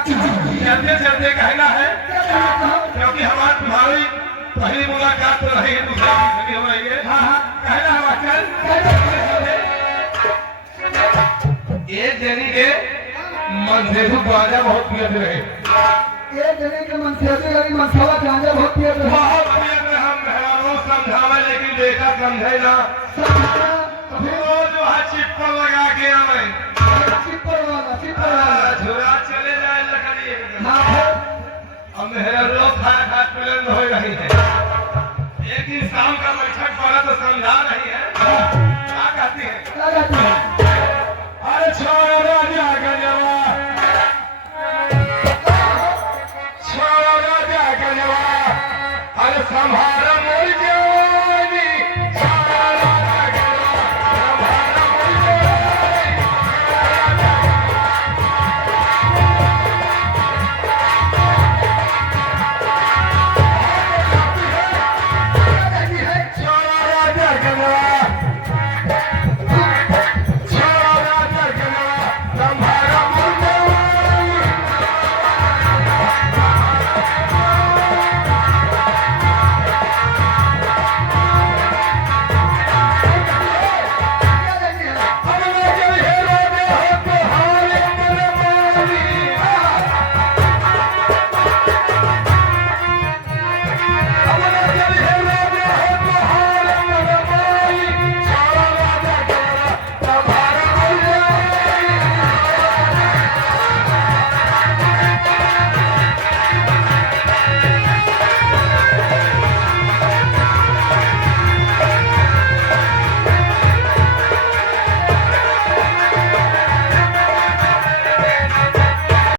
चलते चलते कहना है क्योंकि हमारी तुम्हारी पहली मुलाकात तो रही है, दूसरी तीसरी हो रही है। कहना है एक जनी के मन से गांजा बहुत पियत रहे, एक जने के मन से लगी मसाला गांजा बहुत पियत रहे। बहुत पियत रहे। हम घरों समझावे लेकिन बेटा समझे ना, वो जो है चिप्पल लगा के आवे, चिप्पर वाला झुरा